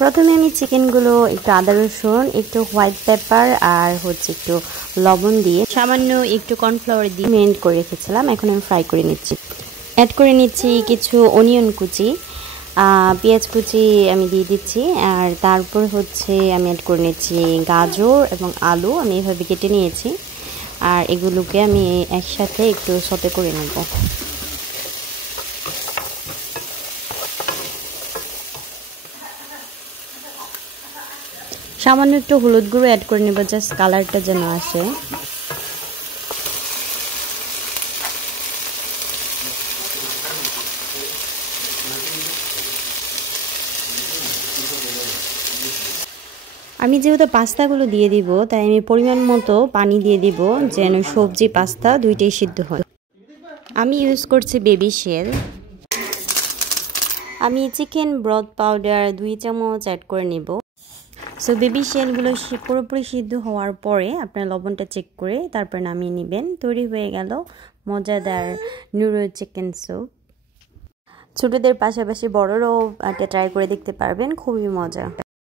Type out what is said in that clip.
প্রথমে আমি চিকেনগুলো একটু আদা রসুন, একটু হোয়াইট পেপার আর একটু লবণ দিয়ে সামান্য একটু কর্নফ্লাওয়ার দিয়ে মেরিনেট করে রেখেছিলাম। এখন আমি ফ্রাই করে নিচ্ছি। অ্যাড করে নিচ্ছি কিছু অনিয়ন কুচি, পেঁয়াজ কুচি আমি দিয়ে দিচ্ছি। আর তারপর আমি অ্যাড করে নিচ্ছি গাজর এবং আলু, আমি এভাবে কেটে নিয়েছি। আর এগুলোকে আমি একসাথে একটু সতে করে নেব। সামান্য একটু হলুদ গুঁড়ো অ্যাড করে নেব, জাস্ট কালারটা যেন আসে। আমি যেহেতু পাস্তাগুলো দিয়ে দিব, তাই আমি পরিমাণ মতো পানি দিয়ে দিব, যেন সবজি পাস্তা দুইটাই সিদ্ধ হয়। আমি ইউজ করছি বেবি শেল। আমি চিকেন ব্রথ পাউডার 2 চামচ অ্যাড করে নেব। সো বেবি শেলগুলো পুরোপুরি সিদ্ধ হওয়ার পরে আপনার লবণটা চেক করে তারপর নামিয়ে নেবেন। তৈরি হয়ে গেল মজাদার নুডল চিকেন স্যুপ। ছোটদের পাশাপাশি বড়রাও এটা ট্রাই করে দেখতে পারবেন, খুবই মজা।